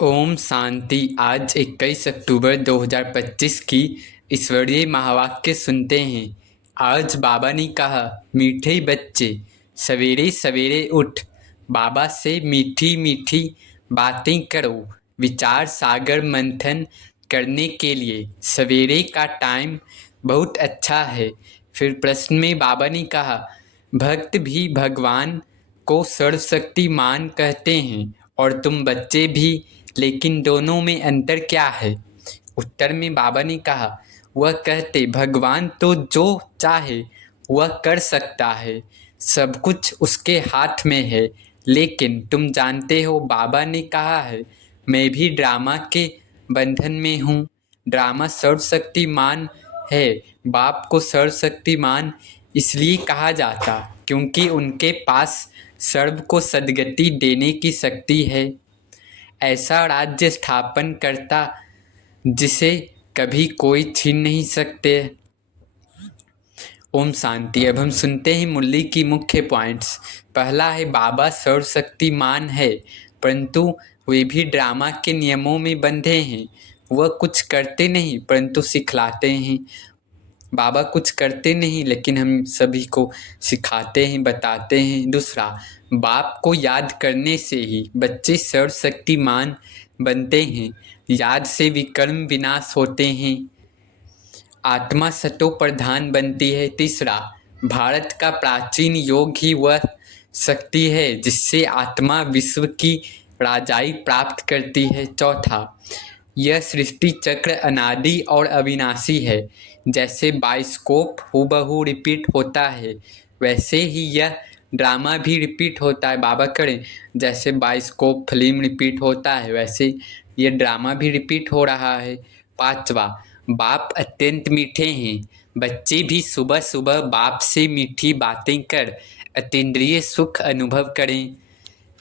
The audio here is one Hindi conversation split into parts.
ओम शांति। आज 21 अक्टूबर 2025 की ईश्वरीय महावाक्य सुनते हैं। आज बाबा ने कहा, मीठे बच्चे सवेरे सवेरे उठ बाबा से मीठी मीठी बातें करो। विचार सागर मंथन करने के लिए सवेरे का टाइम बहुत अच्छा है। फिर प्रश्न में बाबा ने कहा, भक्त भी भगवान को सर्वशक्तिमान कहते हैं और तुम बच्चे भी, लेकिन दोनों में अंतर क्या है? उत्तर में बाबा ने कहा, वह कहते भगवान तो जो चाहे वह कर सकता है, सब कुछ उसके हाथ में है। लेकिन तुम जानते हो, बाबा ने कहा है, मैं भी ड्रामा के बंधन में हूँ। ड्रामा सर्वशक्तिमान है। बाप को सर्वशक्तिमान इसलिए कहा जाता क्योंकि उनके पास सर्व को सद्गति देने की शक्ति है। ऐसा राज्य स्थापन करता जिसे कभी कोई छीन नहीं सकते। ओम शांति। अब हम सुनते हैं मुरली की मुख्य पॉइंट्स। पहला है, बाबा सर्वशक्तिमान है, परंतु वे भी ड्रामा के नियमों में बंधे हैं। वह कुछ करते नहीं परंतु सिखलाते हैं। बाबा कुछ करते नहीं लेकिन हम सभी को सिखाते हैं, बताते हैं। दूसरा, बाप को याद करने से ही बच्चे सर्वशक्तिमान बनते हैं। याद से विकर्म विनाश होते हैं, आत्मा सतो प्रधान बनती है। तीसरा, भारत का प्राचीन योग ही वह शक्ति है जिससे आत्मा विश्व की राजाई प्राप्त करती है। चौथा, यह सृष्टि चक्र अनादि और अविनाशी है। जैसे बाइस्कोप हूबहू रिपीट होता है, वैसे ही यह ड्रामा भी रिपीट होता है। बाबा करें, जैसे बाइस्कोप फिल्म रिपीट होता है, वैसे यह ड्रामा भी रिपीट हो रहा है। पांचवा, बाप अत्यंत मीठे हैं। बच्चे भी सुबह सुबह बाप से मीठी बातें कर अतीन्द्रिय सुख अनुभव करें।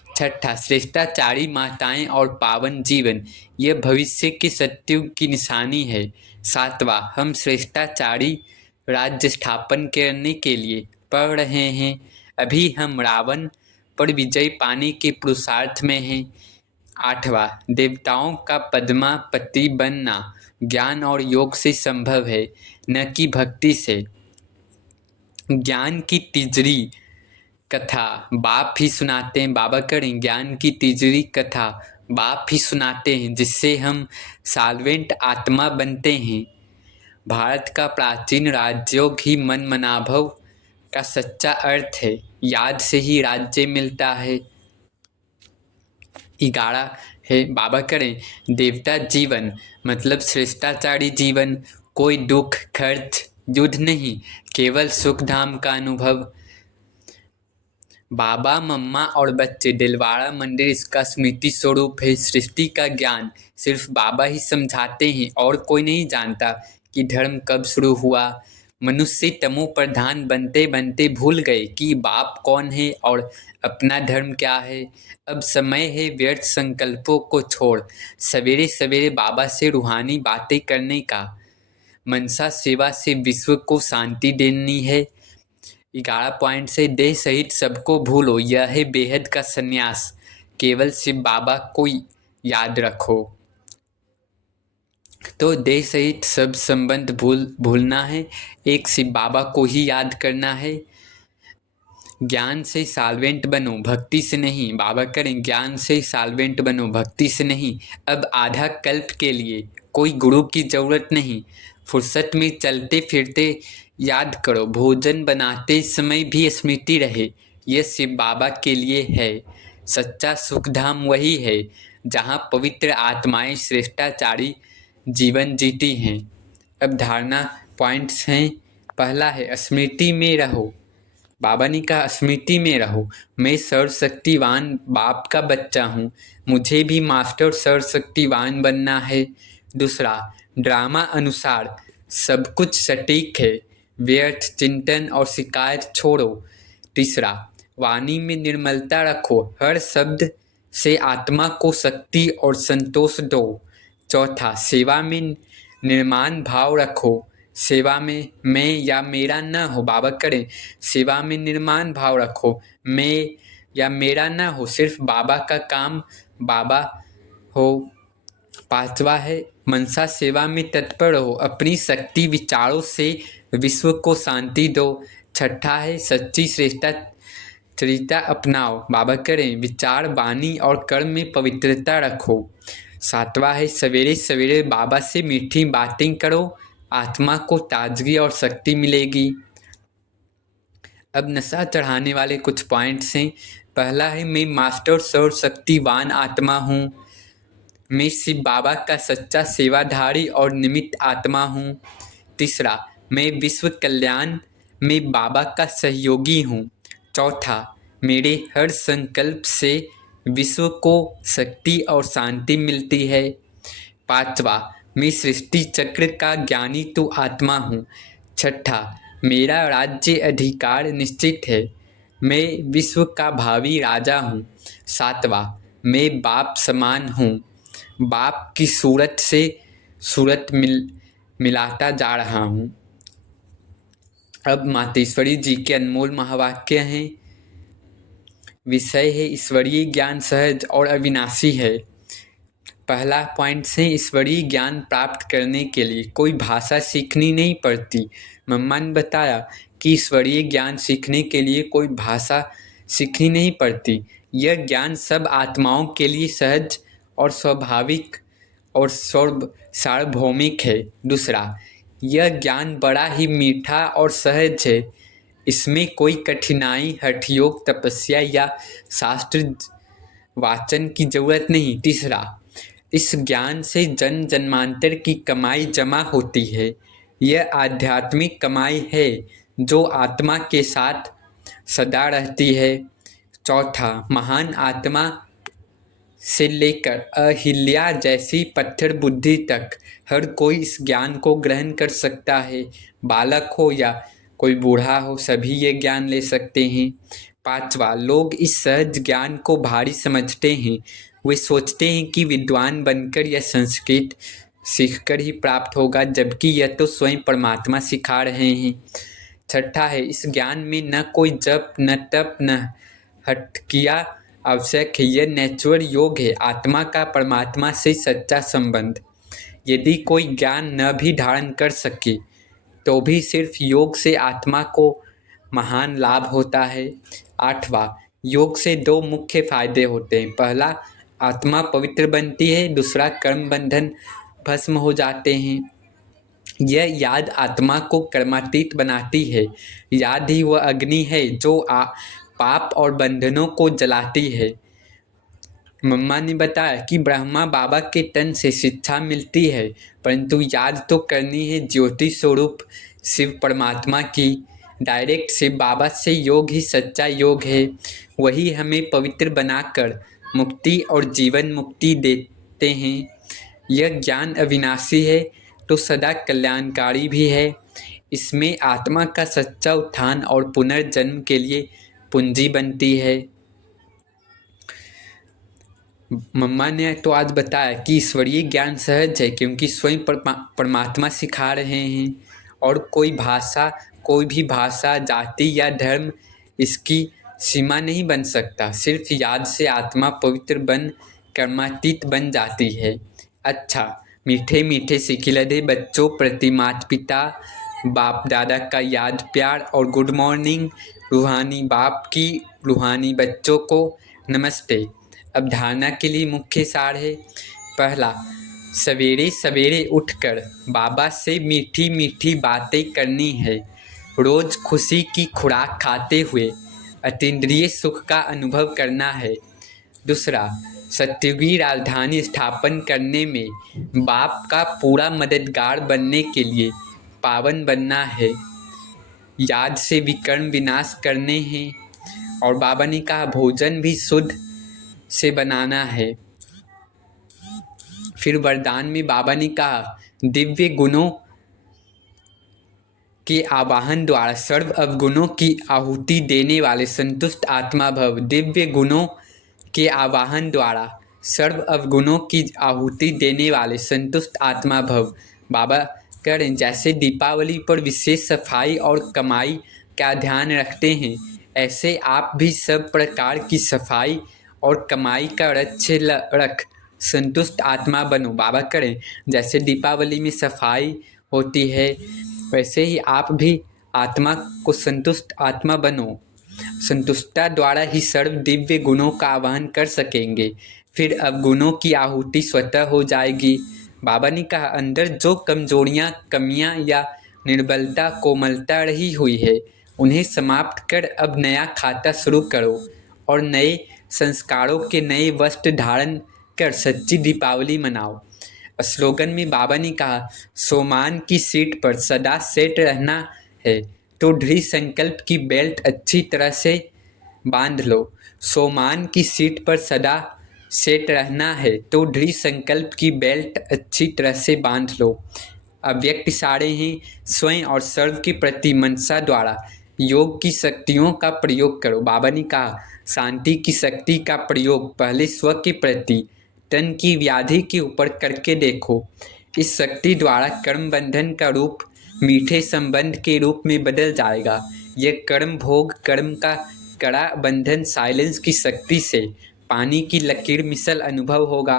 छठा, श्रेष्ठाचारी माताएं और पावन जीवन, यह भविष्य के सत्युग की निशानी है। सातवां, हम श्रेष्ठाचारी राज्य स्थापन करने के लिए पढ़ रहे हैं। अभी हम रावण पर विजय पाने के पुरुषार्थ में हैं। आठवां, देवताओं का पद्मापति बनना ज्ञान और योग से संभव है, न कि भक्ति से। ज्ञान की तिजरी कथा बाप ही सुनाते हैं। बाबा करें, ज्ञान की तिजरी कथा बाप ही सुनाते हैं, जिससे हम साल्वेंट आत्मा बनते हैं। भारत का प्राचीन राजयोग ही मन मनाभव का सच्चा अर्थ है। याद से ही राज्य मिलता है। 11 है, बाबा करें, देवता जीवन मतलब श्रेष्ठाचारी जीवन। कोई दुख खर्च युद्ध नहीं, केवल सुख धाम का अनुभव। बाबा मम्मा और बच्चे दिलवाड़ा मंदिर इसका स्मृति स्वरूप है। सृष्टि का ज्ञान सिर्फ बाबा ही समझाते हैं और कोई नहीं जानता कि धर्म कब शुरू हुआ। मनुष्य तमो प्रधान बनते बनते भूल गए कि बाप कौन है और अपना धर्म क्या है। अब समय है व्यर्थ संकल्पों को छोड़ सवेरे सवेरे बाबा से रूहानी बातें करने का। मनसा सेवा से विश्व को शांति देनी है। 11 पॉइंट से, देह सहित सबको भूलो, यह है बेहद का संन्यास। केवल शिव बाबा को याद रखो। तो देह सहित सब संबंध भूलना है, एक शिव बाबा को ही याद करना है। ज्ञान से साल्वेंट बनो, भक्ति से नहीं। बाबा करें, ज्ञान से साल्वेंट बनो, भक्ति से नहीं। अब आधा कल्प के लिए कोई गुरु की जरूरत नहीं। फुर्सत में चलते फिरते याद करो, भोजन बनाते समय भी स्मृति रहे, यह शिव बाबा के लिए है। सच्चा सुखधाम वही है जहाँ पवित्र आत्माएं श्रेष्ठाचारी जीवन जीती हैं। अब धारणा पॉइंट्स हैं। पहला है, स्मृति में रहो। बाबा ने कहा, स्मृति में रहो, मैं सर्वशक्तिवान बाप का बच्चा हूँ, मुझे भी मास्टर सर्वशक्तिवान बनना है। दूसरा, ड्रामा अनुसार सब कुछ सटीक है, व्यर्थ चिंतन और शिकायत छोड़ो। तीसरा, वाणी में निर्मलता रखो, हर शब्द से आत्मा को शक्ति और संतोष दो। चौथा, सेवा में निर्माण भाव रखो, सेवा में मैं या मेरा न हो। बाबा करें, सेवा में निर्माण भाव रखो, मैं या मेरा न हो, सिर्फ बाबा का काम बाबा हो। पांचवा है मनसा सेवा में तत्पर हो, अपनी शक्ति विचारों से विश्व को शांति दो। छठा है सच्ची श्रेष्ठता अपनाओ, बाबा करें विचार वाणी और कर्म में पवित्रता रखो। सातवां है सवेरे सवेरे बाबा से मीठी बातें करो, आत्मा को ताजगी और शक्ति मिलेगी। अब नशा चढ़ाने वाले कुछ पॉइंट्स हैं। पहला है मैं मास्टर सर्वशक्तिवान आत्मा हूँ, मैं शिव बाबा का सच्चा सेवाधारी और निमित्त आत्मा हूँ। तीसरा, मैं विश्व कल्याण में बाबा का सहयोगी हूँ। चौथा, मेरे हर संकल्प से विश्व को शक्ति और शांति मिलती है। पांचवा, मैं सृष्टि चक्र का ज्ञानी तो आत्मा हूँ। छठा, मेरा राज्य अधिकार निश्चित है, मैं विश्व का भावी राजा हूँ। सातवां, मैं बाप समान हूँ, बाप की सूरत से सूरत मिलाता जा रहा हूँ। अब मातेश्वरी जी के अनमोल महावाक्य हैं। विषय है ईश्वरीय ज्ञान सहज और अविनाशी है। पहला पॉइंट है ईश्वरीय ज्ञान प्राप्त करने के लिए कोई भाषा सीखनी नहीं पड़ती। मम्मा ने बताया कि ईश्वरीय ज्ञान सीखने के लिए कोई भाषा सीखनी नहीं पड़ती। यह ज्ञान सब आत्माओं के लिए सहज और स्वाभाविक और सार्वभौमिक है। दूसरा, यह ज्ञान बड़ा ही मीठा और सहज है, इसमें कोई कठिनाई, हठयोग, तपस्या या शास्त्र वाचन की जरूरत नहीं। तीसरा, इस ज्ञान से जन्म जन्मांतर की कमाई जमा होती है, यह आध्यात्मिक कमाई है जो आत्मा के साथ सदा रहती है। चौथा, महान आत्मा से लेकर अहिल्या जैसी पत्थर बुद्धि तक हर कोई इस ज्ञान को ग्रहण कर सकता है, बालक हो या कोई बूढ़ा हो, सभी ये ज्ञान ले सकते हैं। पांचवा, लोग इस सहज ज्ञान को भारी समझते हैं, वे सोचते हैं कि विद्वान बनकर या संस्कृत सीखकर ही प्राप्त होगा, जबकि यह तो स्वयं परमात्मा सिखा रहे हैं। छठा है इस ज्ञान में न कोई जप, न तप, न हटकिया आवश्यक है, यह नेचुरल योग है, आत्मा का परमात्मा से सच्चा संबंध। यदि कोई ज्ञान न भी धारण कर सके तो भी सिर्फ योग से आत्मा को महान लाभ होता है। आठवां, योग से दो मुख्य फायदे होते हैं। पहला, आत्मा पवित्र बनती है, दूसरा, कर्म बंधन भस्म हो जाते हैं। यह याद आत्मा को कर्मातीत बनाती है। याद ही वह अग्नि है जो पाप और बंधनों को जलाती है। मम्मा ने बताया कि ब्रह्मा बाबा के तन से शिक्षा मिलती है, परंतु याद तो करनी है ज्योति स्वरूप शिव परमात्मा की। डायरेक्ट शिव बाबा से योग ही सच्चा योग है, वही हमें पवित्र बनाकर मुक्ति और जीवन मुक्ति देते हैं। यह ज्ञान अविनाशी है तो सदा कल्याणकारी भी है, इसमें आत्मा का सच्चा उत्थान और पुनर्जन्म के लिए पूंजी बनती है। मम्मा ने तो आज बताया कि ईश्वरीय ज्ञान सहज है क्योंकि स्वयं परमात्मा सिखा रहे हैं, और कोई भाषा, कोई भी भाषा, जाति या धर्म इसकी सीमा नहीं बन सकता। सिर्फ याद से आत्मा पवित्र बन कर्मातीत बन जाती है। अच्छा, मीठे मीठे सिखिलधे बच्चों प्रति माता पिता बाप दादा का याद प्यार और गुड मॉर्निंग। रूहानी बाप की रूहानी बच्चों को नमस्ते। अब धारणा के लिए मुख्य सार है। पहला, सवेरे सवेरे उठकर बाबा से मीठी मीठी बातें करनी है, रोज़ खुशी की खुराक खाते हुए अतीन्द्रिय सुख का अनुभव करना है। दूसरा, सत्युगी राजधानी स्थापन करने में बाप का पूरा मददगार बनने के लिए पावन बनना है। याद से विकर्म विनाश करने हैं, और बाबा ने कहा भोजन भी शुद्ध से बनाना है। फिर वरदान में बाबा ने कहा दिव्य गुणों के आवाहन द्वारा सर्व अवगुणों की आहुति देने वाले संतुष्ट आत्मा भव। दिव्य गुणों के आवाहन द्वारा सर्व अवगुणों की आहुति देने वाले संतुष्ट आत्मा भव। बाबा कह रहे हैं जैसे दीपावली पर विशेष सफाई और कमाई का ध्यान रखते हैं, ऐसे आप भी सब प्रकार की सफाई और कमाई का लक्ष्य रख संतुष्ट आत्मा बनो। बाबा करें जैसे दीपावली में सफाई होती है, वैसे ही आप भी आत्मा को संतुष्ट आत्मा बनो। संतुष्टता द्वारा ही सर्व दिव्य गुणों का आवाहन कर सकेंगे। फिर अब गुणों की आहुति स्वतः हो जाएगी। बाबा ने कहा, अंदर जो कमजोरियां, कमियां या निर्बलता, कोमलता रही हुई है, उन्हें समाप्त कर अब नया खाता शुरू करो और नए संस्कारों के नए वस्त्र धारण कर सच्ची दीपावली मनाओ। स्लोगन में बाबा ने कहा, सोमान की सीट पर सदा सेट रहना है तो दृढ़ संकल्प की बेल्ट अच्छी तरह से बांध लो। सोमान की सीट पर सदा सेट रहना है तो दृढ़ संकल्प की बेल्ट अच्छी तरह से बांध लो। अव्यक्त इशारे हैं स्वयं और सर्व के प्रति मनसा द्वारा योग की शक्तियों का प्रयोग करो। बाबा ने कहा, शांति की शक्ति का प्रयोग पहले स्व के प्रति, तन की व्याधि के ऊपर करके देखो। इस शक्ति द्वारा कर्म बंधन का रूप मीठे संबंध के रूप में बदल जाएगा। यह कर्म भोग कर्म का कड़ा बंधन साइलेंस की शक्ति से पानी की लकीर मिसल अनुभव होगा।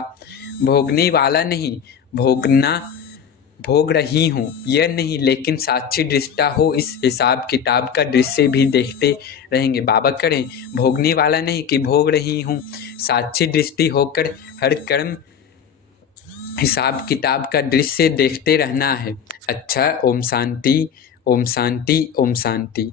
भोगने वाला नहीं, भोगना भोग रही हूँ यह नहीं, लेकिन साक्षी दृष्टा हो इस हिसाब किताब का दृश्य भी देखते रहेंगे। बाबा करें भोगने वाला नहीं कि भोग रही हूँ, साक्षी दृष्टि होकर हर कर्म हिसाब किताब का दृश्य देखते रहना है। अच्छा, ओम शांति, ओम शांति, ओम शांति।